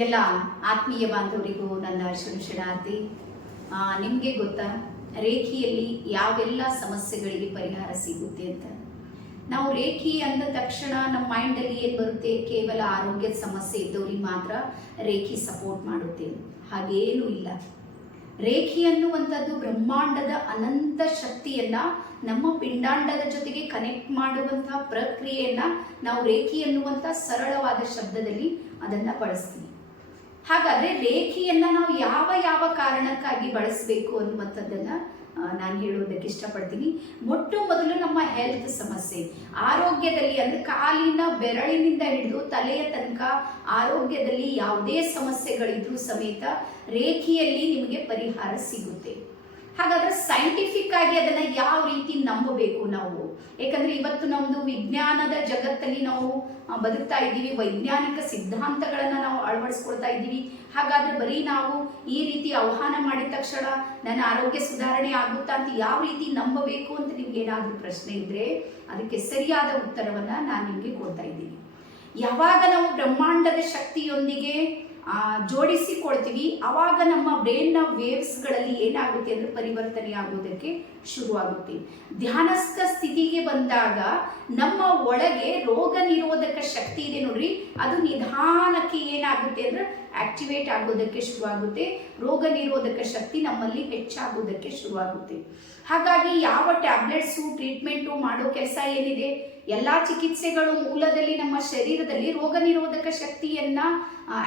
ಎಲ್ಲ ಆತ್ಮೀಯ ಬಾಂಧವರಿಗೂ ನನ್ನ ಶುಭಾರ್ಥಿ. ನಿಮಗೆ ಗೊತ್ತಾ, ರೇಖಿಯಲ್ಲಿ ಯಾವೆಲ್ಲ ಸಮಸ್ಯೆಗಳಿಗೆ ಪರಿಹಾರ ಸಿಗುತ್ತೆ ಅಂತ? ನಾವು ರೇಖಿ ಅಂದ ತಕ್ಷಣ ನಮ್ಮ ಮೈಂಡಲ್ಲಿ ಏನು ಬರುತ್ತೆ? ಕೇವಲ ಆರೋಗ್ಯದ ಸಮಸ್ಯೆ ಇದ್ದವ್ರಿಗೆ ಮಾತ್ರ ರೇಖಿ ಸಪೋರ್ಟ್ ಮಾಡುತ್ತೆ. ಹಾಗೇನೂ ಇಲ್ಲ. ರೇಖಿ ಅನ್ನುವಂಥದ್ದು ಬ್ರಹ್ಮಾಂಡದ ಅನಂತ ಶಕ್ತಿಯನ್ನ ನಮ್ಮ ಪಿಂಡಾಂಡದ ಜೊತೆಗೆ ಕನೆಕ್ಟ್ ಮಾಡುವಂತಹ ಪ್ರಕ್ರಿಯೆಯನ್ನ ನಾವು ರೇಖಿ ಅನ್ನುವಂಥ ಸರಳವಾದ ಶಬ್ದದಲ್ಲಿ ಅದನ್ನ ಬಳಸ್ತೀವಿ. ಹಾಗಾದ್ರೆ ರೇಖಿಯನ್ನ ನಾವು ಯಾವ ಯಾವ ಕಾರಣಕ್ಕಾಗಿ ಬಳಸಬೇಕು ಅನ್ನುವಂಥದ್ದನ್ನ ನಾನು ಹೇಳೋದಕ್ಕೆ ಇಷ್ಟಪಡ್ತೀನಿ. ಮೊಟ್ಟ ಮೊದಲು ನಮ್ಮ ಹೆಲ್ತ್ ಸಮಸ್ಯೆ, ಆರೋಗ್ಯದಲ್ಲಿ ಅಂದ್ರೆ ಕಾಲಿನ ಬೆರಳಿನಿಂದ ಹಿಡಿದು ತಲೆಯ ತನಕ ಆರೋಗ್ಯದಲ್ಲಿ ಯಾವುದೇ ಸಮಸ್ಯೆಗಳಿದ್ರೂ ಸಮೇತ ರೇಖಿಯಲ್ಲಿ ನಿಮಗೆ ಪರಿಹಾರ ಸಿಗುತ್ತೆ. ಹಾಗಾದ್ರೆ ಸೈಂಟಿಫಿಕ್ ಆಗಿ ಅದನ್ನ ಯಾವ ರೀತಿ ನಂಬಬೇಕು ನಾವು? ಯಾಕಂದ್ರೆ ಇವತ್ತು ನಮ್ದು ವಿಜ್ಞಾನದ ಜಗತ್ತಲ್ಲಿ ನಾವು ಬದುಕ್ತಾ ಇದ್ದೀವಿ, ವೈಜ್ಞಾನಿಕ ಸಿದ್ಧಾಂತಗಳನ್ನ ನಾವು ಅಳವಡಿಸ್ಕೊಳ್ತಾ ಇದ್ದೀವಿ. ಹಾಗಾದ್ರೆ ಬರೀ ನಾವು ಈ ರೀತಿ ಆಹ್ವಾನ ಮಾಡಿದ ತಕ್ಷಣ ನನ್ನ ಆರೋಗ್ಯ ಸುಧಾರಣೆ ಆಗುತ್ತಾ ಅಂತ ಯಾವ ರೀತಿ ನಂಬಬೇಕು ಅಂತ ನಿಮ್ಗೆ ಏನಾದ್ರೂ ಪ್ರಶ್ನೆ ಇದ್ರೆ ಅದಕ್ಕೆ ಸರಿಯಾದ ಉತ್ತರವನ್ನ ನಾನು ನಿಮ್ಗೆ ಕೊಡ್ತಾ ಇದ್ದೀನಿ. ಯಾವಾಗ ನಾವು ಬ್ರಹ್ಮಾಂಡದ ಶಕ್ತಿಯೊಂದಿಗೆ ಜೋಡಿಸಿಕೊಳ್ತೀವಿ, ಅವಾಗ ನಮ್ಮ ಬ್ರೈನ್ನ ವೇವ್ಸ್ಗಳಲ್ಲಿ ಏನಾಗುತ್ತೆ ಅಂದ್ರೆ ಪರಿವರ್ತನೆ ಆಗೋದಕ್ಕೆ ಶುರುವಾಗುತ್ತೆ. ಧ್ಯಾನಸ್ಥ ಸ್ಥಿತಿಗೆ ಬಂದಾಗ ನಮ್ಮ ಒಳಗೆ ರೋಗ ನಿರೋಧಕ ಶಕ್ತಿ ಇದೆ ನೋಡ್ರಿ, ಅದು ನಿಧಾನಕ್ಕೆ ಏನಾಗುತ್ತೆ ಅಂದ್ರೆ ಆಕ್ಟಿವೇಟ್ ಆಗೋದಕ್ಕೆ ಶುರುವಾಗುತ್ತೆ. ರೋಗ ನಿರೋಧಕ ಶಕ್ತಿ ನಮ್ಮಲ್ಲಿ ಹೆಚ್ಚಾಗೋದಕ್ಕೆ ಶುರುವಾಗುತ್ತೆ. ಹಾಗಾಗಿ ಯಾವ ಟ್ಯಾಬ್ಲೆಟ್ಸು ಟ್ರೀಟ್ಮೆಂಟು ಮಾಡೋ ಕೆಲಸ ಏನಿದೆ, ಎಲ್ಲಾ ಚಿಕಿತ್ಸೆಗಳು ಮೂಲದಲ್ಲಿ ನಮ್ಮ ಶರೀರದಲ್ಲಿ ರೋಗ ನಿರೋಧಕ ಶಕ್ತಿಯನ್ನ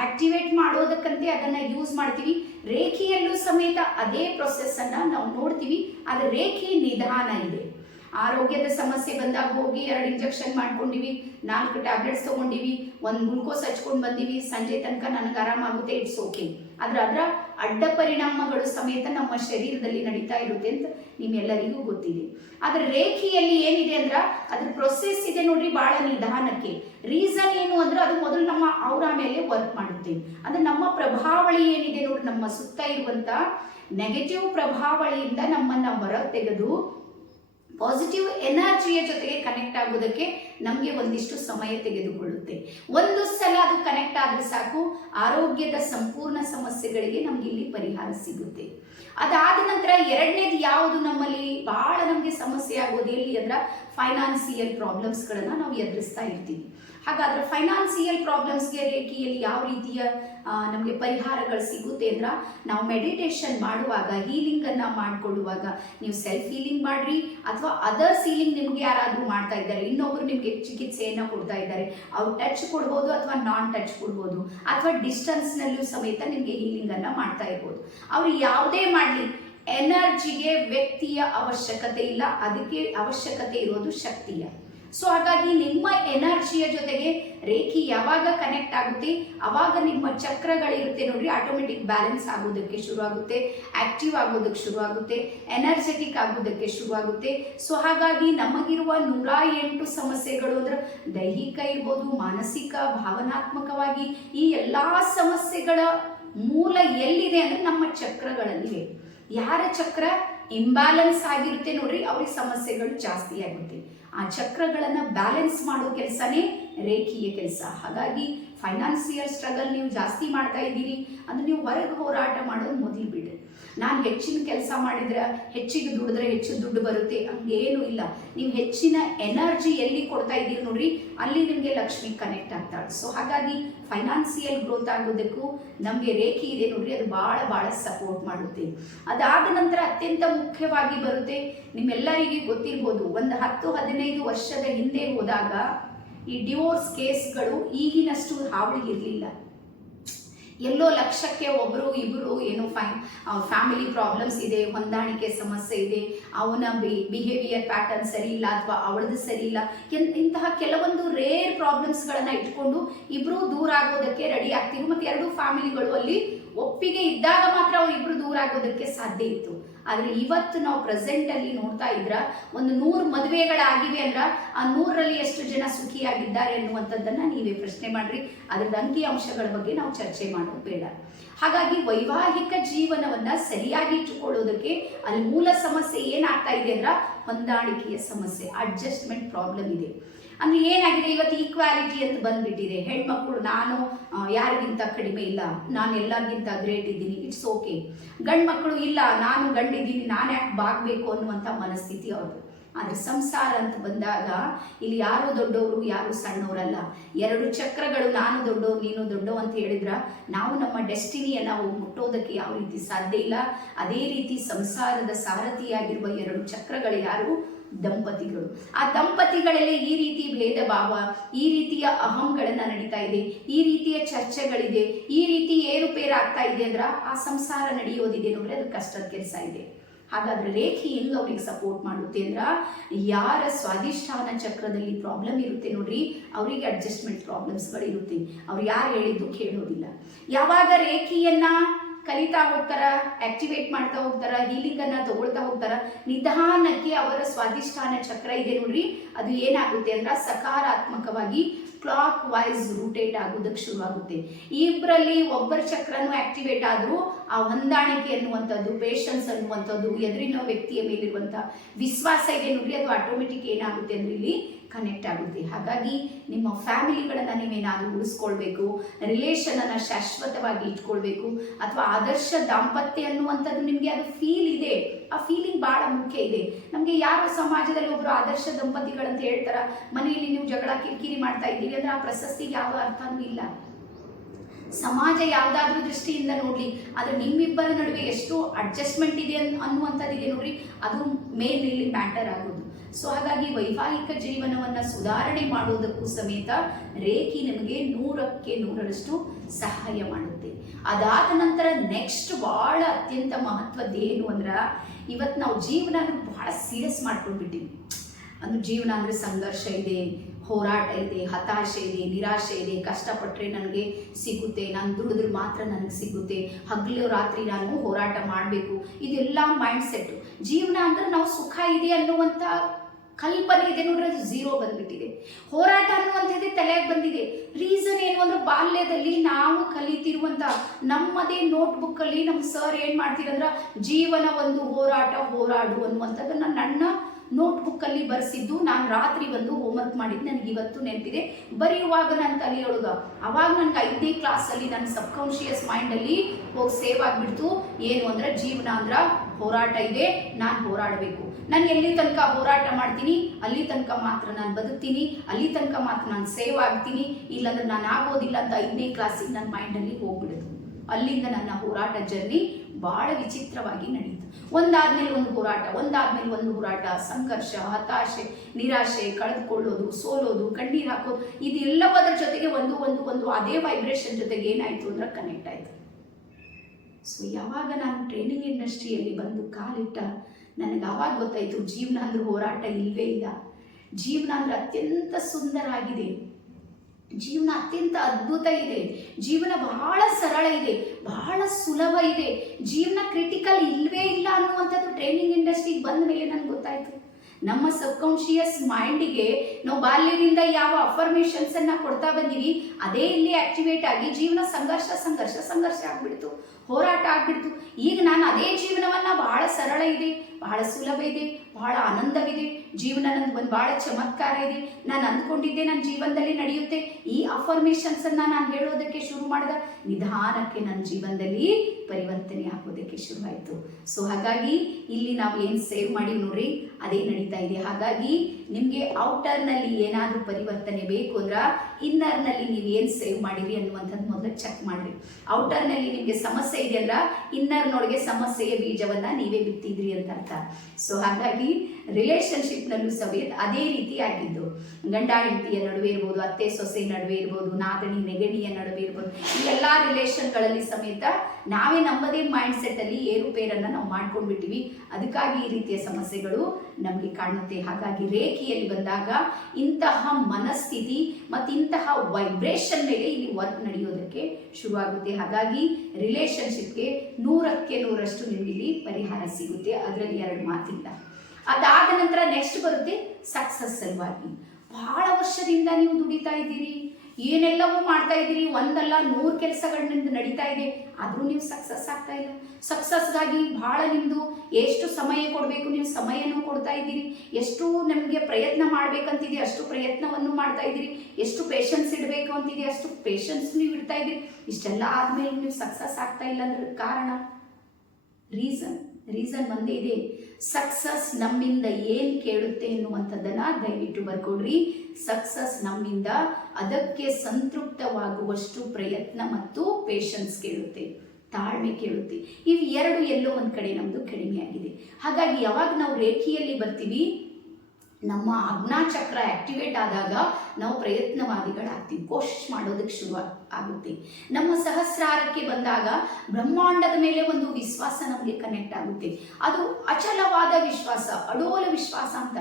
ಆಕ್ಟಿವೇಟ್ ಮಾಡೋದಕ್ಕಂತೆ ಅದನ್ನ ಯೂಸ್ ಮಾಡ್ತೀವಿ. ರೇಖಿಯಲ್ಲೂ ಸಮೇತ ಅದೇ ಪ್ರೊಸೆಸ್ ಅನ್ನ ನಾವು ನೋಡ್ತೀವಿ. ಆದ್ರೆ ರೇಖಿ ನಿಧಾನ ಇದೆ. ಆರೋಗ್ಯದ ಸಮಸ್ಯೆ ಬಂದಾಗ ಹೋಗಿ 2 ಇಂಜೆಕ್ಷನ್ ಮಾಡ್ಕೊಂಡಿವಿ, 4 ಟ್ಯಾಬ್ಲೆಟ್ಸ್ ತಗೊಂಡಿವಿ, 1 ಗ್ಲೂಕೋಸ್ ಹಚ್ಕೊಂಡು ಬಂದಿವಿ, ಸಂಜೆ ತನಕ ನನಗೆ ಆರಾಮಾಗುತ್ತೆ, ಇಟ್ಸ್ ಓಕೆ. ಅದರ ಅಡ್ಡ ಪರಿಣಾಮಗಳು ಸಮೇತ ನಮ್ಮ ಶರೀರದಲ್ಲಿ ನಡೀತಾ ಇರುತ್ತೆ ಅಂತ ನಿಮ್ಮೆಲ್ಲರಿಗೂ ಗೊತ್ತಿದೆ. ಆದ್ರೆ ರೇಖಿಯಲ್ಲಿ ಏನಿದೆ ಅಂದ್ರ ಅದ್ರ ಪ್ರೊಸೆಸ್ ಇದೆ ನೋಡ್ರಿ, ಬಹಳ ನಿಧಾನಕ್ಕೆ. ರೀಸನ್ ಏನು ಅಂದ್ರೆ ಅದು ಮೊದಲು ನಮ್ಮ ಔರ ಮೇಲೆ ವರ್ಕ್ ಮಾಡುತ್ತೆ. ಅಂದ್ರೆ ನಮ್ಮ ಪ್ರಭಾವಳಿ ಏನಿದೆ ನೋಡ್ರಿ, ನಮ್ಮ ಸುತ್ತ ಇರುವಂತ ನೆಗೆಟಿವ್ ಪ್ರಭಾವಳಿಯಿಂದ ನಮ್ಮನ್ನ ಹೊರ ತೆಗೆದು ಪಾಸಿಟಿವ್ ಎನರ್ಜಿಯ ಜೊತೆಗೆ ಕನೆಕ್ಟ್ ಆಗೋದಕ್ಕೆ ನಮಗೆ ಒಂದಿಷ್ಟು ಸಮಯ ತೆಗೆದುಕೊಳ್ಳುತ್ತೆ. ಒಂದು ಸಲ ಅದು ಕನೆಕ್ಟ್ ಆದ್ರೆ ಸಾಕು, ಆರೋಗ್ಯದ ಸಂಪೂರ್ಣ ಸಮಸ್ಯೆಗಳಿಗೆ ನಮ್ಗೆ ಇಲ್ಲಿ ಪರಿಹಾರ ಸಿಗುತ್ತೆ. ಅದಾದ ನಂತರ ಎರಡನೇದು ಯಾವುದು ನಮ್ಮಲ್ಲಿ ಬಹಳ ನಮಗೆ ಸಮಸ್ಯೆ ಆಗೋದು ಎಲ್ಲಿ ಅಂದ್ರೆ ಫೈನಾನ್ಸಿಯಲ್ ಪ್ರಾಬ್ಲಮ್ಸ್ಗಳನ್ನ ನಾವು ಎದುರಿಸ್ತಾ ಇರ್ತೀವಿ. ಹಾಗಾದ್ರೆ ಫೈನಾನ್ಸಿಯಲ್ ಪ್ರಾಬ್ಲಮ್ಸ್ಗೆ ರೇಖಿಯಲ್ಲಿ ಯಾವ ರೀತಿಯ ನಮಗೆ ಪರಿಹಾರಗಳು ಸಿಗುತ್ತೆ ಅಂದ್ರೆ, ನಾವು ಮೆಡಿಟೇಷನ್ ಮಾಡುವಾಗ, ಹೀಲಿಂಗ್ ಅನ್ನ ಮಾಡ್ಕೊಳ್ಳುವಾಗ, ನೀವು ಸೆಲ್ಫ್ ಹೀಲಿಂಗ್ ಮಾಡ್ರಿ ಅಥವಾ ಅದರ್ಸ್ ಹೀಲಿಂಗ್ ನಿಮ್ಗೆ ಯಾರಾದ್ರೂ ಮಾಡ್ತಾ ಇದ್ದಾರೆ, ಇನ್ನೊಬ್ರು ನಿಮ್ಗೆ ಚಿಕಿತ್ಸೆಯನ್ನ ಕೊಡ್ತಾ ಇದ್ದಾರೆ, ಅವ್ರು ಟಚ್ ಕೊಡ್ಬೋದು ಅಥವಾ ನಾನ್ ಟಚ್ ಕೊಡ್ಬೋದು, ಅಥವಾ ಡಿಸ್ಟೆನ್ಸ್ ನಲ್ಲೂ ಸಮೇತ ನಿಮ್ಗೆ ಹೀಲಿಂಗ್ ಅನ್ನ ಮಾಡ್ತಾ ಇರ್ಬೋದು. ಅವ್ರು ಯಾವುದೇ ಮಾಡ್ಲಿ, ಎನರ್ಜಿಗೆ ವ್ಯಕ್ತಿಯ ಅವಶ್ಯಕತೆ ಇಲ್ಲ, ಅದಕ್ಕೆ ಅವಶ್ಯಕತೆ ಇರೋದು ಶಕ್ತಿಯ. ಸೊ ಹಾಗಾಗಿ ನಿಮ್ಮ ಎನರ್ಜಿಯ ಜೊತೆಗೆ ರೇಖಿ ಯಾವಾಗ ಕನೆಕ್ಟ್ ಆಗುತ್ತೆ ಅವಾಗ ನಿಮ್ಮ ಚಕ್ರಗಳಿರುತ್ತೆ ನೋಡ್ರಿ, ಆಟೋಮೆಟಿಕ್ ಬ್ಯಾಲೆನ್ಸ್ ಆಗೋದಕ್ಕೆ ಶುರುವಾಗುತ್ತೆ, ಆಕ್ಟಿವ್ ಆಗೋದಕ್ಕೆ ಶುರುವಾಗುತ್ತೆ, ಎನರ್ಜೆಟಿಕ್ ಆಗೋದಕ್ಕೆ ಶುರುವಾಗುತ್ತೆ. ಸೊ ಹಾಗಾಗಿ ನಮಗಿರುವ 108 ಸಮಸ್ಯೆಗಳು ಅಂದ್ರೆ ದೈಹಿಕ ಇರ್ಬೋದು, ಮಾನಸಿಕ, ಭಾವನಾತ್ಮಕವಾಗಿ ಈ ಎಲ್ಲಾ ಸಮಸ್ಯೆಗಳ ಮೂಲ ಎಲ್ಲಿದೆ ಅಂದ್ರೆ ನಮ್ಮ ಚಕ್ರಗಳಲ್ಲಿವೆ. ಯಾರ ಚಕ್ರ ಇಂಬ್ಯಾಲೆನ್ಸ್ ಆಗಿರುತ್ತೆ ನೋಡ್ರಿ, ಅವ್ರಿಗೆ ಸಮಸ್ಯೆಗಳು ಜಾಸ್ತಿ ಆಗುತ್ತೆ. ಆ ಚಕ್ರಗಳನ್ನ ಬ್ಯಾಲೆನ್ಸ್ ಮಾಡೋ ಕೆಲಸನೇ ರೇಖಿಯ ಕೆಲಸ. ಹಾಗಾಗಿ ಫೈನಾನ್ಸಿಯಲ್ ಸ್ಟ್ರಗಲ್ ನೀವು ಜಾಸ್ತಿ ಮಾಡ್ತಾ ಇದ್ದೀರಿ ಅಂದ್ರೆ ನೀವು ಹೊರಗೆ ಹೋರಾಟ ಮಾಡೋದು ಮೊದಲು ಬಿಡಿ. ನಾನು ಹೆಚ್ಚಿನ ಕೆಲಸ ಮಾಡಿದ್ರೆ, ಹೆಚ್ಚಿಗೆ ದುಡಿದ್ರೆ ಹೆಚ್ಚು ದುಡ್ಡು ಬರುತ್ತೆ, ಹಂಗೇನು ಇಲ್ಲ. ನೀವು ಹೆಚ್ಚಿನ ಎನರ್ಜಿ ಎಲ್ಲಿ ಕೊಡ್ತಾ ಇದ್ದೀರಿ ನೋಡ್ರಿ, ಅಲ್ಲಿ ನಿಮಗೆ ಲಕ್ಷ್ಮಿ ಕನೆಕ್ಟ್ ಆಗ್ತಾಳೆ. ಸೊ ಹಾಗಾಗಿ ಫೈನಾನ್ಸಿಯಲ್ ಗ್ರೋತ್ ಆಗೋದಕ್ಕೂ ನಮಗೆ ರೇಖಿ ಇದೆ ನೋಡ್ರಿ, ಅದು ಬಹಳ ಬಹಳ ಸಪೋರ್ಟ್ ಮಾಡುತ್ತೆ. ಅದಾದ ನಂತರ ಅತ್ಯಂತ ಮುಖ್ಯವಾಗಿ ಬರುತ್ತೆ, ನಿಮ್ಮೆಲ್ಲರಿಗೆ ಗೊತ್ತಿರ್ಬೋದು, ಒಂದು 10-15 ವರ್ಷದ ಹಿಂದೆ ಹೋದಾಗ ಈ ಡಿವೋರ್ಸ್ ಕೇಸ್ಗಳು ಈಗಿನಷ್ಟು ಹಾವಳಿ ಇರಲಿಲ್ಲ. ಎಲ್ಲೋ ಲಕ್ಷಕ್ಕೆ ಒಬ್ಬರು ಇಬ್ಬರು ಏನೋ ಫ್ಯಾಮಿಲಿ ಪ್ರಾಬ್ಲಮ್ಸ್ ಇದೆ, ಹೊಂದಾಣಿಕೆ ಸಮಸ್ಯೆ ಇದೆ, ಅವನ ಬಿಹೇವಿಯರ್ ಪ್ಯಾಟರ್ನ್ ಸರಿ ಇಲ್ಲ ಅಥವಾ ಅವಳದು ಸರಿ ಇಲ್ಲ, ಇಂತಹ ಕೆಲವೊಂದು ರೇರ್ ಪ್ರಾಬ್ಲಮ್ಸ್ಗಳನ್ನ ಇಟ್ಕೊಂಡು ಇಬ್ರು ದೂರ ಆಗೋದಕ್ಕೆ ರೆಡಿ ಆಗ್ತಿರು. ಮತ್ತೆ 2 ಫ್ಯಾಮಿಲಿಗಳು ಅಲ್ಲಿ ಒಪ್ಪಿಗೆ ಇದ್ದಾಗ ಮಾತ್ರ ಅವ್ರು ಇಬ್ರು ದೂರ ಆಗೋದಕ್ಕೆ ಸಾಧ್ಯ ಇತ್ತು. ಆದ್ರೆ ಇವತ್ತು ನಾವು ಪ್ರೆಸೆಂಟ್ ಅಲ್ಲಿ ನೋಡ್ತಾ ಇದ್ರ ಒಂದು 100 ಮದುವೆಗಳಾಗಿವೆ ಅಂದ್ರ ಆ 100ರಲ್ಲಿ ಎಷ್ಟು ಜನ ಸುಖಿಯಾಗಿದ್ದಾರೆ ಅನ್ನುವಂಥದ್ದನ್ನ ನೀವೇ ಪ್ರಶ್ನೆ ಮಾಡ್ರಿ. ಅದ್ರದ್ದು ಅಂಕಿ ಅಂಶಗಳ ಬಗ್ಗೆ ನಾವು ಚರ್ಚೆ ಮಾಡೋದು ಬೇಡ. ಹಾಗಾಗಿ ವೈವಾಹಿಕ ಜೀವನವನ್ನ ಸರಿಯಾಗಿ ಇಟ್ಟುಕೊಳ್ಳೋದಕ್ಕೆ ಅಲ್ಲಿ ಮೂಲ ಸಮಸ್ಯೆ ಏನಾಗ್ತಾ ಇದೆ ಅಂದ್ರ ಹೊಂದಾಣಿಕೆಯ ಸಮಸ್ಯೆ, ಅಡ್ಜಸ್ಟ್ಮೆಂಟ್ ಪ್ರಾಬ್ಲಮ್ ಇದೆ. ಅಂದ್ರೆ ಏನಾಗಿದೆ, ಇವತ್ತು ಈಕ್ವಾಲಿಟಿ ಅಂತ ಬಂದ್ಬಿಟ್ಟಿದೆ. ಹೆಣ್ಮಕ್ಳು ನಾನು ಯಾರಿಗಿಂತ ಕಡಿಮೆ ಇಲ್ಲ, ನಾನು ಎಲ್ಲರಿಗಿಂತ ಗ್ರೇಟ್ ಇದ್ದೀನಿ, ಇಟ್ಸ್ ಓಕೆ. ಗಂಡು ಮಕ್ಕಳು ಇಲ್ಲ, ನಾನು ಗಂಡಿದ್ದೀನಿ, ನಾನು ಯಾಕೆ ಬಾಗಬೇಕು ಅನ್ನುವಂಥ ಮನಸ್ಥಿತಿ ಅವ್ರದ್ದು. ಆದರೆ ಸಂಸಾರ ಅಂತ ಬಂದಾಗ ಇಲ್ಲಿ ಯಾರು ದೊಡ್ಡವರು ಯಾರು ಸಣ್ಣವರಲ್ಲ. ಎರಡು ಚಕ್ರಗಳು, ನಾನು ದೊಡ್ಡವ್ರು ನೀನು ದೊಡ್ಡವು ಅಂತ ಹೇಳಿದ್ರ ನಾವು ನಮ್ಮ ಡೆಸ್ಟಿನಿಯನ್ನು ನಾವು ಮುಟ್ಟೋದಕ್ಕೆ ಯಾವ ರೀತಿ ಸಾಧ್ಯ ಇಲ್ಲ. ಅದೇ ರೀತಿ ಸಂಸಾರದ ಸಾರಥಿಯಾಗಿರುವ ಎರಡು ಚಕ್ರಗಳು ಯಾರು? ದಂಪತಿಗಳು. ಆ ದಂಪತಿಗಳಲ್ಲಿ ಈ ರೀತಿ ಭೇದ ಭಾವ, ಈ ರೀತಿಯ ಅಹಂಗಳನ್ನ ನಡೀತಾ ಇದೆ, ಈ ರೀತಿಯ ಚರ್ಚೆಗಳಿದೆ, ಈ ರೀತಿ ಏರುಪೇರು ಆಗ್ತಾ ಇದೆ ಅಂದ್ರೆ ಆ ಸಂಸಾರ ನಡೆಯೋದಿದೆ ನೋಡ್ರಿ, ಅದು ಕಷ್ಟದ ಕೆಲಸ ಇದೆ. ಹಾಗಾದ್ರೆ ರೇಖೆ ಹೆಂಗ್ ಅವ್ರಿಗೆ ಸಪೋರ್ಟ್ ಮಾಡುತ್ತೆ ಅಂದ್ರ, ಯಾರ ಸ್ವಾಧಿಷ್ಠಾನ ಚಕ್ರದಲ್ಲಿ ಪ್ರಾಬ್ಲಮ್ ಇರುತ್ತೆ ನೋಡ್ರಿ, ಅವರಿಗೆ ಅಡ್ಜಸ್ಟ್ಮೆಂಟ್ ಪ್ರಾಬ್ಲಮ್ಸ್ಗಳು ಇರುತ್ತೆ. ಅವ್ರು ಯಾರು ಹೇಳಿದ್ದು ಕೇಳೋದಿಲ್ಲ. ಯಾವಾಗ ರೇಖೆಯನ್ನ ಕಲಿತಾ ಹೋಗ್ತಾರ, ಆಕ್ಟಿವೇಟ್ ಮಾಡ್ತಾ ಹೋಗ್ತಾರ, ಹೀಲಿಂಗ್ ಅನ್ನ ತಗೊಳ್ತಾ ಹೋಗ್ತಾರ, ನಿಧಾನಕ್ಕೆ ಅವರ ಸ್ವಾಧಿಷ್ಠಾನ ಚಕ್ರ ಇದೆ ನೋಡ್ರಿ, ಅದು ಏನಾಗುತ್ತೆ ಅಂದ್ರ ಸಕಾರಾತ್ಮಕವಾಗಿ ಕ್ಲಾಕ್ ವೈಸ್ ರೂಟೇಟ್ ಆಗೋದಕ್ಕೆ ಶುರುವಾಗುತ್ತೆ. ಇಬ್ಬರಲ್ಲಿ ಒಬ್ಬರ ಚಕ್ರನು ಆಕ್ಟಿವೇಟ್ ಆದ್ರೂ ಆ ಹೊಂದಾಣಿಕೆ ಅನ್ನುವಂಥದ್ದು, ಪೇಷನ್ಸ್ ಅನ್ನುವಂಥದ್ದು, ಎದುರಿನ ವ್ಯಕ್ತಿಯ ಮೇಲಿರುವಂತಹ ವಿಶ್ವಾಸ ಇದೆ ನೋಡ್ರಿ, ಅದು ಆಟೋಮೆಟಿಕ್ ಏನಾಗುತ್ತೆ ಅಂದ್ರೆ ಇಲ್ಲಿ ಕನೆಕ್ಟ್ ಆಗುತ್ತೆ. ಹಾಗಾಗಿ ನಿಮ್ಮ ಫ್ಯಾಮಿಲಿಗಳನ್ನ ನೀವೇನಾದ್ರೂ ಉಳಿಸ್ಕೊಳ್ಬೇಕು, ರಿಲೇಷನ್ ಅನ್ನ ಶಾಶ್ವತವಾಗಿ ಇಟ್ಕೊಳ್ಬೇಕು, ಅಥವಾ ಆದರ್ಶ ದಾಂಪತ್ಯ ಅನ್ನುವಂಥದ್ದು ನಿಮ್ಗೆ ಅದು ಫೀಲ್ ಇದೆ, ಆ ಫೀಲಿಂಗ್ ಬಹಳ ಮುಖ್ಯ ಇದೆ. ನಮ್ಗೆ ಯಾರು ಸಮಾಜದಲ್ಲಿ ಒಬ್ರು ಆದರ್ಶ ದಂಪತಿಗಳಂತ ಹೇಳ್ತಾರ, ಮನೆಯಲ್ಲಿ ನೀವು ಜಗಳ ಕಿರಿಕಿರಿ ಮಾಡ್ತಾ ಇದ್ದೀರಿ ಅಂದ್ರೆ ಆ ಪ್ರಶಸ್ತಿಗೆ ಯಾವ ಅರ್ಥನೂ ಇಲ್ಲ. ಸಮಾಜ ಯಾವ್ದಾದ್ರೂ ದೃಷ್ಟಿಯಿಂದ ನೋಡ್ಲಿ, ಆದ್ರೆ ನಿಮ್ಮಿಬ್ಬರ ನಡುವೆ ಎಷ್ಟು ಅಡ್ಜಸ್ಟ್ಮೆಂಟ್ ಇದೆ ಅನ್ನುವಂಥದ್ದಿದೆ ನೋಡ್ರಿ, ಅದು ಮೇನ್ ಇಲ್ಲಿ ಮ್ಯಾಟರ್ ಆಗೋದು. ಸೊ ಹಾಗಾಗಿ ವೈವಾಹಿಕ ಜೀವನವನ್ನ ಸುಧಾರಣೆ ಮಾಡೋದಕ್ಕೂ ಸಮೇತ ರೇಖೆ ನಿಮಗೆ 100ಕ್ಕೆ 100ರಷ್ಟು ಸಹಾಯ ಮಾಡುತ್ತೆ. ಅದಾದ ನಂತರ ನೆಕ್ಸ್ಟ್ ಬಹಳ ಅತ್ಯಂತ ಮಹತ್ವದ್ದು ಏನು ಅಂದ್ರ, ಇವತ್ತು ನಾವು ಜೀವನ ಬಹಳ ಸೀರಿಯಸ್ ಮಾಡ್ಕೊಂಡ್ಬಿಟ್ಟಿವಿ. ಅಂದ್ರೆ ಜೀವನ ಅಂದ್ರೆ ಸಂಘರ್ಷ ಇದೆ, ಹೋರಾಟ ಇದೆ, ಹತಾಶೆ ಇದೆ, ನಿರಾಶೆ ಇದೆ, ಕಷ್ಟಪಟ್ಟರೆ ನನಗೆ ಸಿಗುತ್ತೆ, ನಾನು ದುಡಿದ್ರೆ ಮಾತ್ರ ನನಗೆ ಸಿಗುತ್ತೆ, ಹಗಲು ರಾತ್ರಿ ನಾನು ಹೋರಾಟ ಮಾಡಬೇಕು, ಇದೆಲ್ಲ ಮೈಂಡ್ ಸೆಟ್. ಜೀವನ ಅಂದ್ರೆ ನಾವು ಸುಖ ಇದೆ ಅನ್ನುವಂಥ ಕಲ್ಪನೆ ಇದೆ ನೋಡ್ರಿ, ಅದು ಝೀರೋ ಬಂದ್ಬಿಟ್ಟಿದೆ. ಹೋರಾಟ ಅನ್ನುವಂಥದ್ದೇ ತಲೆಗೆ ಬಂದಿದೆ. ರೀಸನ್ ಏನು ಅಂದ್ರೆ, ಬಾಲ್ಯದಲ್ಲಿ ನಾವು ಕಲಿತಿರುವಂತ ನಮ್ಮದೇ ನೋಟ್ಬುಕ್ ಅಲ್ಲಿ ನಮ್ಮ ಸರ್ ಏನ್ ಮಾಡ್ತೀರಂದ್ರ, ಜೀವನ ಒಂದು ಹೋರಾಟ, ಹೋರಾಡು ಅನ್ನುವಂಥದ್ದನ್ನ ನನ್ನ ನೋಟ್ಬುಕ್ ಅಲ್ಲಿ ಬರ್ಸಿದ್ದು, ನಾನು ರಾತ್ರಿ ಒಂದು ಹೋಮ್ವರ್ಕ್ ಮಾಡಿದ್ದು ನನಗೆ ಇವತ್ತು ನೆನಪಿದೆ. ಬರೆಯುವಾಗ ನನ್ನ ತಲೆಯೊಳಗ ಅವಾಗ ನನ್ಗೆ 5ನೇ ಕ್ಲಾಸ್ ಅಲ್ಲಿ ನನ್ನ ಸಬ್ ಕಾನ್ಶಿಯಸ್ ಮೈಂಡ್ ಅಲ್ಲಿ ಹೋಗಿ ಸೇವ್ ಆಗ್ಬಿಡ್ತು. ಏನು ಅಂದ್ರೆ, ಜೀವನ ಅಂದ್ರ ಹೋರಾಟ ಇದೆ, ನಾನು ಹೋರಾಡಬೇಕು. ನಾನು ಎಲ್ಲಿ ತನಕ ಹೋರಾಟ ಮಾಡ್ತೀನಿ ಅಲ್ಲಿ ತನಕ ಮಾತ್ರ ನಾನು ಬದುಕ್ತೀನಿ, ಅಲ್ಲಿ ತನಕ ಮಾತ್ರ ನಾನು ಸೇವ್ ಆಗ್ತೀನಿ, ಇಲ್ಲಾಂದ್ರೆ ನಾನು ಆಗೋದಿಲ್ಲ ಅಂತ 5ನೇ ಕ್ಲಾಸಿಗೆ ನನ್ನ ಮೈಂಡ್ ಅಲ್ಲಿ ಹೋಗ್ಬಿಡುದು. ಅಲ್ಲಿಂದ ನನ್ನ ಹೋರಾಟ ಜರ್ನಿ ಬಹಳ ವಿಚಿತ್ರವಾಗಿ ನಡೀತು. ಒಂದಾದ್ಮೇಲೆ ಒಂದು ಹೋರಾಟ, ಒಂದಾದ್ಮೇಲೆ ಒಂದು ಹೋರಾಟ, ಸಂಘರ್ಷ, ಹತಾಶೆ, ನಿರಾಶೆ, ಕಳೆದುಕೊಳ್ಳೋದು, ಸೋಲೋದು, ಕಣ್ಣೀರು ಹಾಕೋದು, ಇದೆಲ್ಲವದರ ಜೊತೆಗೆ ಒಂದು ಅದೇ ವೈಬ್ರೇಷನ್ ಜೊತೆಗೆ ಏನಾಯ್ತು ಅಂದ್ರೆ ಕನೆಕ್ಟ್ ಆಯ್ತು. ಸೊ ಯಾವಾಗ ನಾನು ಟ್ರೈನಿಂಗ್ ಇಂಡಸ್ಟ್ರಿಯಲ್ಲಿ ಬಂದು ಕಾಲಿಟ್ಟ, ನನಗೆ ಆವಾಗ ಗೊತ್ತಾಯ್ತು ಜೀವನ ಅಂದ್ರೆ ಹೋರಾಟ ಇಲ್ವೇ ಇಲ್ಲ. ಜೀವನ ಅಂದ್ರೆ ಅತ್ಯಂತ ಸುಂದರ ಆಗಿದೆ, ಜೀವನ ಅತ್ಯಂತ ಅದ್ಭುತ ಇದೆ, ಜೀವನ ಬಹಳ ಸರಳ ಇದೆ, ಬಹಳ ಸುಲಭ ಇದೆ, ಜೀವನ ಕ್ರಿಟಿಕಲ್ ಇಲ್ವೇ ಇಲ್ಲ ಅನ್ನುವಂಥದ್ದು ಟ್ರೈನಿಂಗ್ ಇಂಡಸ್ಟ್ರಿಗೆ ಬಂದ ಮೇಲೆ ನನಗೆ ಗೊತ್ತಾಯ್ತು. ನಮ್ಮ ಸಬ್ ಕಾನ್ಶಿಯಸ್ ಮೈಂಡಿಗೆ ನಾವು ಬಾಲ್ಯದಿಂದ ಯಾವ ಅಫರ್ಮೇಷನ್ಸ್ ಅನ್ನ ಕೊಡ್ತಾ ಬಂದೀವಿ, ಅದೇ ಇಲ್ಲಿ ಆಕ್ಟಿವೇಟ್ ಆಗಿ ಜೀವನ ಸಂಘರ್ಷ ಸಂಘರ್ಷ ಸಂಘರ್ಷ ಆಗ್ಬಿಡ್ತು, ಹೋರಾಟ ಆಗ್ಬಿಡ್ತು. ಈಗ ನಾನು ಅದೇ ಜೀವನವನ್ನ ಬಹಳ ಸರಳ ಇದೆ, ಬಹಳ ಸುಲಭ ಇದೆ, ಬಹಳ ಆನಂದವಿದೆ, ಜೀವನ ನಂದು ಒಂದು ಬಹಳ ಚಮತ್ಕಾರ ಇದೆ, ನಾನು ಅಂದ್ಕೊಂಡಿದ್ದೆ ನನ್ನ ಜೀವನದಲ್ಲಿ ನಡೆಯುತ್ತೆ, ಈ ಅಫರ್ಮೇಷನ್ಸ್ ಅನ್ನ ನಾನು ಹೇಳೋದಕ್ಕೆ ಶುರು ಮಾಡಿದ, ನಿಧಾನಕ್ಕೆ ನನ್ನ ಜೀವನದಲ್ಲಿ ಪರಿವರ್ತನೆ ಆಗೋದಕ್ಕೆ ಶುರುವಾಯಿತು. ಸೊ ಹಾಗಾಗಿ ಇಲ್ಲಿ ನಾವು ಏನು ಸೇವ್ ಮಾಡಿ ನೋಡ್ರಿ, ಅದೇ ನಡೀತಾ ಇದೆ. ಹಾಗಾಗಿ ನಿಮಗೆ ಔಟರ್ನಲ್ಲಿ ಏನಾದರೂ ಪರಿವರ್ತನೆ ಬೇಕು ಅಂದ್ರೆ ಇನ್ನರ್ನಲ್ಲಿ ನೀವು ಏನು ಸೇವ್ ಮಾಡಿರಿ ಅನ್ನುವಂಥದ್ದು ಮೊದಲು ಚೆಕ್ ಮಾಡ್ರಿ. ಔಟರ್ನಲ್ಲಿ ನಿಮಗೆ ಸಮಸ್ಯೆ ಇದೆ ಅಂದ್ರೆ ಇನ್ನರ್ನೊಳಗೆ ಸಮಸ್ಯೆಯ ಬೀಜವನ್ನ ನೀವೇ ಬಿತ್ತಿದ್ರಿ ಅಂತ ಅರ್ಥ. ಸೊ ಹಾಗಾಗಿ ರಿಲೇಶನ್ಶಿಪ್ನಲ್ಲೂ ಸಮೇತ ಅದೇ ರೀತಿ ಆಗಿದ್ದು, ಗಂಡ ಹೆಂಡತಿಯ ನಡುವೆ ಇರ್ಬೋದು, ಅತ್ತೆ ಸೊಸೆ ನಡುವೆ ಇರ್ಬೋದು, ನಾಗಣಿ ನೆಗಣಿಯ ನಡುವೆ ಇರ್ಬೋದು, ಈ ಎಲ್ಲ ರಿಲೇಷನ್ಗಳಲ್ಲಿ ಸಮೇತ ನಾವೇ ನಮ್ಮದೇ ಮೈಂಡ್ ಸೆಟ್ ಅಲ್ಲಿ ಏರುಪೇರನ್ನ ನಾವು ಮಾಡ್ಕೊಂಡ್ಬಿಟ್ಟಿವಿ. ಅದಕ್ಕಾಗಿ ಈ ರೀತಿಯ ಸಮಸ್ಯೆಗಳು ನಮಗೆ ಕಾಣುತ್ತೆ. ಹಾಗಾಗಿ ರೇಖೆಯಲ್ಲಿ ಬಂದಾಗ ಇಂತಹ ಮನಸ್ಥಿತಿ ಮತ್ತು ಇಂತಹ ವೈಬ್ರೇಷನ್ ಮೇಲೆ ಇಲ್ಲಿ ವರ್ಕ್ ನಡೆಯೋದಕ್ಕೆ ಶುರುವಾಗುತ್ತೆ. ಹಾಗಾಗಿ ರಿಲೇಶನ್ಶಿಪ್ಗೆ 100ಕ್ಕೆ 100ರಷ್ಟು ನಿಮ್ಗೆ ಇಲ್ಲಿ ಪರಿಹಾರ ಸಿಗುತ್ತೆ, ಅದರಲ್ಲಿ ಎರಡು ಮಾತಿಲ್ಲ. ಅದಾದ ನಂತರ ನೆಕ್ಸ್ಟ್ ಬರುತ್ತೆ ಸಕ್ಸಸ್ ಸಲುವಾಗಿ. ಬಹಳ ವರ್ಷದಿಂದ ನೀವು ದುಡಿತಾ ಇದ್ದೀರಿ, ಏನೆಲ್ಲವೂ ಮಾಡ್ತಾ ಇದ್ದೀರಿ, ಒಂದಲ್ಲ 100 ಕೆಲಸಗಳಿಂದ ನಡೀತಾ ಇದೆ, ಆದರೂ ನೀವು ಸಕ್ಸಸ್ ಆಗ್ತಾ ಇಲ್ಲ. ಸಕ್ಸಸ್ಗಾಗಿ ಬಹಳ ನಿಮ್ಮದು ಎಷ್ಟು ಸಮಯ ಕೊಡಬೇಕು ನೀವು ಸಮಯನೂ ಕೊಡ್ತಾ ಇದ್ದೀರಿ, ಎಷ್ಟು ನಮಗೆ ಪ್ರಯತ್ನ ಮಾಡ್ಬೇಕಂತಿದೆ ಅಷ್ಟು ಪ್ರಯತ್ನವನ್ನು ಮಾಡ್ತಾ ಇದ್ದೀರಿ, ಎಷ್ಟು ಪೇಷನ್ಸ್ ಇಡಬೇಕು ಅಂತಿದೆ ಅಷ್ಟು ಪೇಷನ್ಸ್ ನೀವು ಇಡ್ತಾ ಇದ್ದೀರಿ. ಇಷ್ಟೆಲ್ಲ ಆದ್ಮೇಲೆ ನೀವು ಸಕ್ಸಸ್ ಆಗ್ತಾ ಇಲ್ಲ ಅಂದ್ರೆ ಕಾರಣ ರೀಸನ್ ಒಂದೇ ಇದೆ. ಸಕ್ಸಸ್ ನಮ್ಮಿಂದ ಏನ್ ಕೇಳುತ್ತೆ ಎನ್ನುವಂಥದ್ದನ್ನ ದಯವಿಟ್ಟು ಬರ್ಕೊಡ್ರಿ. ಸಕ್ಸಸ್ ನಮ್ಮಿಂದ ಅದಕ್ಕೆ ಸಂತೃಪ್ತವಾಗುವಷ್ಟು ಪ್ರಯತ್ನ ಮತ್ತು ಪೇಷನ್ಸ್ ಕೇಳುತ್ತೆ, ತಾಳ್ಮೆ ಕೇಳುತ್ತೆ. ಇವು ಎರಡು ಎಲ್ಲೋ ಒಂದ್ ಕಡೆ ನಮ್ದು ಕಡಿಮೆ ಆಗಿದೆ. ಹಾಗಾಗಿ ಯಾವಾಗ ನಾವು ರೇಖೆಯಲ್ಲಿ ಬರ್ತೀವಿ, ನಮ್ಮ ಆಜ್ಞಾಚಕ್ರ ಆಕ್ಟಿವೇಟ್ ಆದಾಗ ನಾವು ಪ್ರಯತ್ನವಾದಿಗಳಾಗ್ತೀವಿ, ಕೋಶಿಶ್ ಮಾಡೋದಕ್ಕೆ ಶುರು ಆಗುತ್ತೆ. ನಮ್ಮ ಸಹಸ್ರಾರಕ್ಕೆ ಬಂದಾಗ ಬ್ರಹ್ಮಾಂಡದ ಮೇಲೆ ಒಂದು ವಿಶ್ವಾಸ ನಮಗೆ ಕನೆಕ್ಟ್ ಆಗುತ್ತೆ. ಅದು ಅಚಲವಾದ ವಿಶ್ವಾಸ, ಅಡೋಲ ವಿಶ್ವಾಸ ಅಂತ.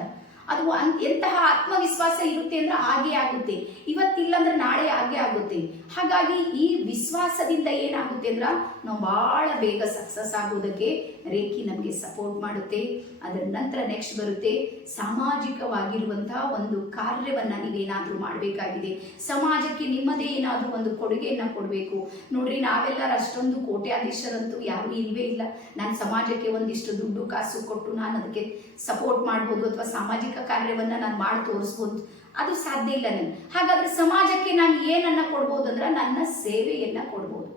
ಅದು ಎಂತಹ ಆತ್ಮವಿಶ್ವಾಸ ಇರುತ್ತೆ ಅಂದ್ರೆ ಹಾಗೆ ಆಗುತ್ತೆ, ಇವತ್ತಿಲ್ಲ ಅಂದ್ರೆ ನಾಳೆ ಹಾಗೆ ಆಗುತ್ತೆ. ಹಾಗಾಗಿ ಈ ವಿಶ್ವಾಸದಿಂದ ಏನಾಗುತ್ತೆ ಅಂದ್ರೆ ನಾವು ಬಹಳ ಬೇಗ ಸಕ್ಸಸ್ ಆಗೋದಕ್ಕೆ ರೇಖಿ ನಮಗೆ ಸಪೋರ್ಟ್ ಮಾಡುತ್ತೆ. ಅದರ ನಂತರ ನೆಕ್ಸ್ಟ್ ಬರುತ್ತೆ ಸಾಮಾಜಿಕವಾಗಿರುವಂತಹ ಒಂದು ಕಾರ್ಯವನ್ನ ನೀವೇನಾದ್ರೂ ಮಾಡಬೇಕಾಗಿದೆ, ಸಮಾಜಕ್ಕೆ ನಿಮ್ಮದೇ ಏನಾದ್ರೂ ಒಂದು ಕೊಡುಗೆಯನ್ನ ಕೊಡಬೇಕು. ನೋಡ್ರಿ, ನಾವೆಲ್ಲರೂ ಅಷ್ಟೊಂದು ಕೋಟ್ಯಾಧೀಶರಂತೂ ಯಾರು ಇಲ್ವೇ ಇಲ್ಲ. ನಾನು ಸಮಾಜಕ್ಕೆ ಒಂದಿಷ್ಟು ದುಡ್ಡು ಕಾಸು ಕೊಟ್ಟು ನಾನು ಅದಕ್ಕೆ ಸಪೋರ್ಟ್ ಮಾಡ್ಬೋದು ಅಥವಾ ಸಾಮಾಜಿಕ ಕಾರ್ಯವನ್ನ ನಾನು ಮಾಡಿ ತೋರಿಸ್ಬೋದು, ಅದು ಸಾಧ್ಯ ಇಲ್ಲ ನನಗೆ. ಹಾಗಾದ್ರೆ ಸಮಾಜಕ್ಕೆ ನಾನು ಏನನ್ನ ಕೊಡ್ಬೋದು ಅಂದ್ರೆ ನನ್ನ ಸೇವೆಯನ್ನ ಕೊಡ್ಬೋದು.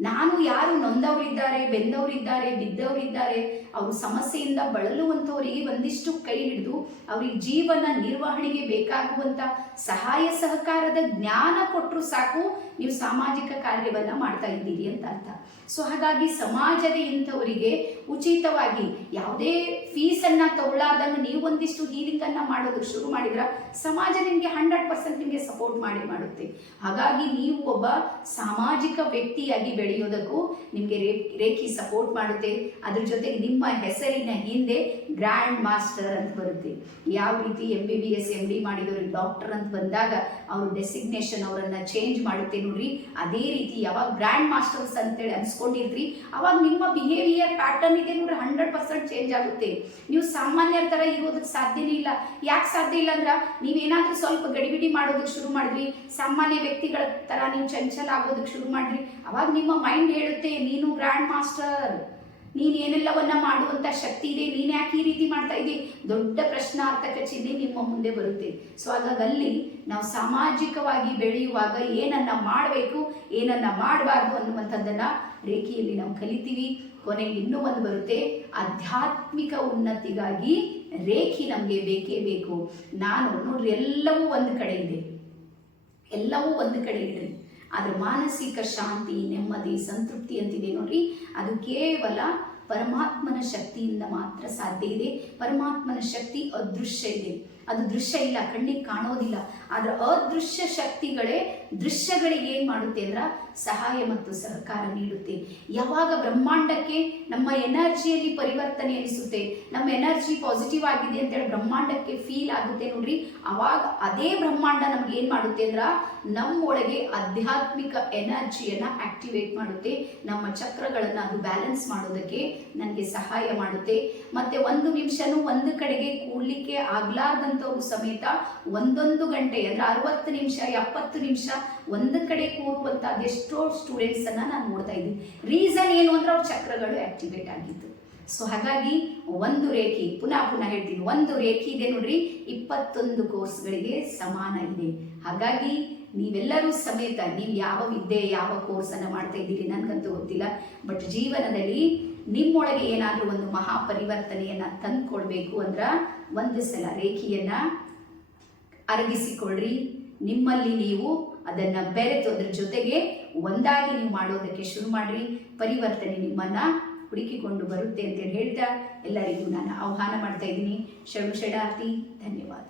ನಾನು ಯಾರು ನೊಂದವರಿದ್ದಾರೆ, ಬೆಂದವರಿದ್ದಾರೆ, ಬಿದ್ದವರಿದ್ದಾರೆ, ಅವರು ಸಮಸ್ಯೆಯಿಂದ ಬಳಲುವಂಥವರಿಗೆ ಒಂದಿಷ್ಟು ಕೈ ಹಿಡಿದು ಅವ್ರಿಗೆ ಜೀವನ ನಿರ್ವಹಣೆಗೆ ಬೇಕಾಗುವಂತ ಸಹಾಯ ಸಹಕಾರದ ಜ್ಞಾನ ಕೊಟ್ಟರು ಸಾಕು, ನೀವು ಸಾಮಾಜಿಕ ಕಾರ್ಯವನ್ನ ಮಾಡ್ತಾ ಇದ್ದೀರಿ ಅಂತ ಅರ್ಥ. ಸೊ ಹಾಗಾಗಿ ಸಮಾಜದ ಇಂಥವರಿಗೆ ಉಚಿತವಾಗಿ ಯಾವುದೇ ಫೀಸನ್ನ ತಗೊಳ್ಳಾರ್ದಂಗೆ ನೀವು ಒಂದಿಷ್ಟು ಹೀಲಿಂಗ್ ಅನ್ನ ಮಾಡೋದಕ್ಕೆ ಶುರು ಮಾಡಿದ್ರ ಸಮಾಜ ನಿಮಗೆ 100% ನಿಮಗೆ ಸಪೋರ್ಟ್ ಮಾಡುತ್ತೆ. ಹಾಗಾಗಿ ನೀವು ಒಬ್ಬ ಸಾಮಾಜಿಕ ವ್ಯಕ್ತಿಯಾಗಿ ಬೆಳೆಯೋದಕ್ಕೂ ನಿಮಗೆ ರೇಖಿ ಸಪೋರ್ಟ್ ಮಾಡುತ್ತೆ. ಅದ್ರ ಜೊತೆಗೆ ನಿಮ್ಮ ಹೆಸರಿನ ಹಿಂದೆ ಗ್ರ್ಯಾಂಡ್ ಮಾಸ್ಟರ್ ಅಂತ ಬರುತ್ತೆ. ಯಾವ ರೀತಿ MBBS MD ಮಾಡಿದವರು ಡಾಕ್ಟರ್ ಅಂತ ಬಂದಾಗ ಅವರು ಡೆಸಿಗ್ನೇಷನ್ ಅವರನ್ನ ಚೇಂಜ್ ಮಾಡುತ್ತೆ ನೋಡ್ರಿ, ಅದೇ ರೀತಿ ಯಾವಾಗ ಗ್ರ್ಯಾಂಡ್ ಮಾಸ್ಟರ್ಸ್ ಅಂತೇಳಿ ಅನ್ಸ್ಕೊಂಡಿದ್ರಿ ಅವಾಗ ನಿಮ್ಮ ಬಿಹೇವಿಯರ್ ಪ್ಯಾಟರ್ನ್ ಇದೆ ನೋಡ್ರಿ 100% ಚೇಂಜ್ ಆಗುತ್ತೆ. ನೀವು ಸಾಮಾನ್ಯರ ತರ ಇರೋದಕ್ಕೆ ಸಾಧ್ಯನೇ ಇಲ್ಲ. ಯಾಕೆ ಸಾಧ್ಯ ಇಲ್ಲ ಅಂದ್ರ ನೀವೇನಾದ್ರೂ ಸ್ವಲ್ಪ ಗಡಿಬಿಡಿ ಮಾಡೋದಕ್ಕೆ ಶುರು ಮಾಡಿದ್ರಿ, ಸಾಮಾನ್ಯ ವ್ಯಕ್ತಿಗಳ ತರ ನೀವು ಚಂಚಲ ಆಗೋದಕ್ಕೆ ಶುರು ಮಾಡ್ರಿ, ಅವಾಗ ನಿಮ್ಮ ಮೈಂಡ್ ಹೇಳುತ್ತೆ ನೀನು ಗ್ರ್ಯಾಂಡ್ ಮಾಸ್ಟರ್, ನೀನ್ ಏನೆಲ್ಲವನ್ನ ಮಾಡುವಂತ ಶಕ್ತಿ ಇದೆ, ನೀನ್ ಯಾಕೆ ಈ ರೀತಿ ಮಾಡ್ತಾ ಇದ್ದೀ, ದೊಡ್ಡ ಪ್ರಶ್ನಾರ್ಥಕ ಚಿಹ್ನೆ ನಿಮ್ಮ ಮುಂದೆ ಬರುತ್ತೆ. ಸೊ ಹಾಗಾಗಿ ನಾವು ಸಾಮಾಜಿಕವಾಗಿ ಬೆಳೆಯುವಾಗ ಏನನ್ನ ಮಾಡಬೇಕು ಏನನ್ನ ಮಾಡಬಾರ್ದು ಅನ್ನುವಂಥದ್ದನ್ನ ರೇಖೆಯಲ್ಲಿ ನಾವು ಕಲಿತೀವಿ. ಕೊನೆಗೆ ಇನ್ನೂ ಒಂದು ಬರುತ್ತೆ, ಆಧ್ಯಾತ್ಮಿಕ ಉನ್ನತಿಗಾಗಿ ರೇಖೆ ನಮಗೆ ಬೇಕೇ ಬೇಕು. ನಾನು ನೋಡ್ರಿ ಎಲ್ಲವೂ ಒಂದು ಕಡೆ ಇದೆ, ಎಲ್ಲವೂ ಒಂದು ಕಡೆ ಇಡ್ರಿ, ಆದ್ರೆ ಮಾನಸಿಕ ಶಾಂತಿ ನೆಮ್ಮದಿ ಸಂತೃಪ್ತಿ ಅಂತಿದೆ ನೋಡ್ರಿ, ಅದು ಕೇವಲ ಪರಮಾತ್ಮನ ಶಕ್ತಿಯಿಂದ ಮಾತ್ರ ಸಾಧ್ಯ ಇದೆ. ಪರಮಾತ್ಮನ ಶಕ್ತಿ ಅದೃಶ್ಯ ಇದೆ, ಅದು ದೃಶ್ಯ ಇಲ್ಲ, ಕಣ್ಣಿಗೆ ಕಾಣೋದಿಲ್ಲ. ಆದ್ರೆ ಅದೃಶ್ಯ ಶಕ್ತಿಗಳೇ ದೃಶ್ಯಗಳಿಗೆ ಏನ್ ಮಾಡುತ್ತೆ ಅಂದ್ರ ಸಹಾಯ ಮತ್ತು ಸಹಕಾರ ನೀಡುತ್ತೆ. ಯಾವಾಗ ಬ್ರಹ್ಮಾಂಡಕ್ಕೆ ನಮ್ಮ ಎನರ್ಜಿಯಲ್ಲಿ ಪರಿವರ್ತನೆ ಅನಿಸುತ್ತೆ, ನಮ್ಮ ಎನರ್ಜಿ ಪಾಸಿಟಿವ್ ಆಗಿದೆ ಅಂತೇಳಿ ಬ್ರಹ್ಮಾಂಡಕ್ಕೆ ಫೀಲ್ ಆಗುತ್ತೆ ನೋಡ್ರಿ, ಅವಾಗ ಅದೇ ಬ್ರಹ್ಮಾಂಡ ನಮ್ಗೆ ಏನ್ ಮಾಡುತ್ತೆ ಅಂದ್ರ ನಮ್ಮೊಳಗೆ ಆಧ್ಯಾತ್ಮಿಕ ಎನರ್ಜಿಯನ್ನ ಆಕ್ಟಿವೇಟ್ ಮಾಡುತ್ತೆ. ನಮ್ಮ ಚಕ್ರಗಳನ್ನ ಅದು ಬ್ಯಾಲೆನ್ಸ್ ಮಾಡೋದಕ್ಕೆ ನನಗೆ ಸಹಾಯ ಮಾಡುತ್ತೆ. ಮತ್ತೆ ಒಂದು ನಿಮಿಷನೂ ಒಂದು ಕಡೆಗೆ ಕೂಡ್ಲಿಕ್ಕೆ ಆಗ್ಲಾರ್ದಂಥವ್ರು ಸಮೇತ 1 ಗಂಟೆ ಅಂದ್ರೆ 60 ನಿಮಿಷ 70 ನಿಮಿಷ ಒಂದು ಕಡೆ ಕೂರುವಂತ ಅದೆಷ್ಟೋ ಸ್ಟೂಡೆಂಟ್ಸ್ ಅನ್ನ ನಾನು ನೋಡ್ತಾ ಇದ್ದೀನಿ. ರೀಸನ್ ಏನು ಅಂದ್ರೆ ಅವ್ರ ಚಕ್ರಗಳು ಆಕ್ಟಿವೇಟ್ ಆಗಿತ್ತು. ಸೊ ಹಾಗಾಗಿ ಒಂದು ರೇಖೆ, ಪುನಃ ಹೇಳ್ತೀನಿ, ಒಂದು ರೇಖೆ ಇದೆ ನೋಡ್ರಿ 21 ಕೋರ್ಸ್ಗಳಿಗೆ ಸಮಾನ ಇದೆ. ಹಾಗಾಗಿ ನೀವೆಲ್ಲರೂ ಸಮೇತ ನೀವು ಯಾವ ವಿದ್ಯೆ ಯಾವ ಕೋರ್ಸ್ ಅನ್ನ ಮಾಡ್ತಾ ಇದ್ದೀರಿ ನನ್ಗಂತೂ ಗೊತ್ತಿಲ್ಲ, ಬಟ್ ಜೀವನದಲ್ಲಿ ನಿಮ್ಮೊಳಗೆ ಏನಾದ್ರೂ ಒಂದು ಮಹಾ ಪರಿವರ್ತನೆಯನ್ನ ತಂದ್ಕೊಳ್ಬೇಕು ಅಂದ್ರ ಒಂದು ಸಲ ರೇಖೆಯನ್ನ ಅರಗಿಸಿಕೊಳ್ಳ್ರಿ. ನಿಮ್ಮಲ್ಲಿ ನೀವು ಅದನ್ನ ಬೆರೆತು ಅದ್ರ ಜೊತೆಗೆ ಒಂದಾಗಿ ನೀವು ಮಾಡೋದಕ್ಕೆ ಶುರು ಮಾಡ್ರಿ. ಪರಿವರ್ತನೆ ನಿಮ್ಮನ್ನ ಹುಡುಕಿಕೊಂಡು ಬರುತ್ತೆ ಅಂತೇಳಿ ಹೇಳ್ತಾ ಎಲ್ಲರಿಗೂ ನಾನು ಆಹ್ವಾನ ಮಾಡ್ತಾ ಇದ್ದೀನಿ. ಶರಣು ಶರಣಾರ್ಥಿ. ಧನ್ಯವಾದ.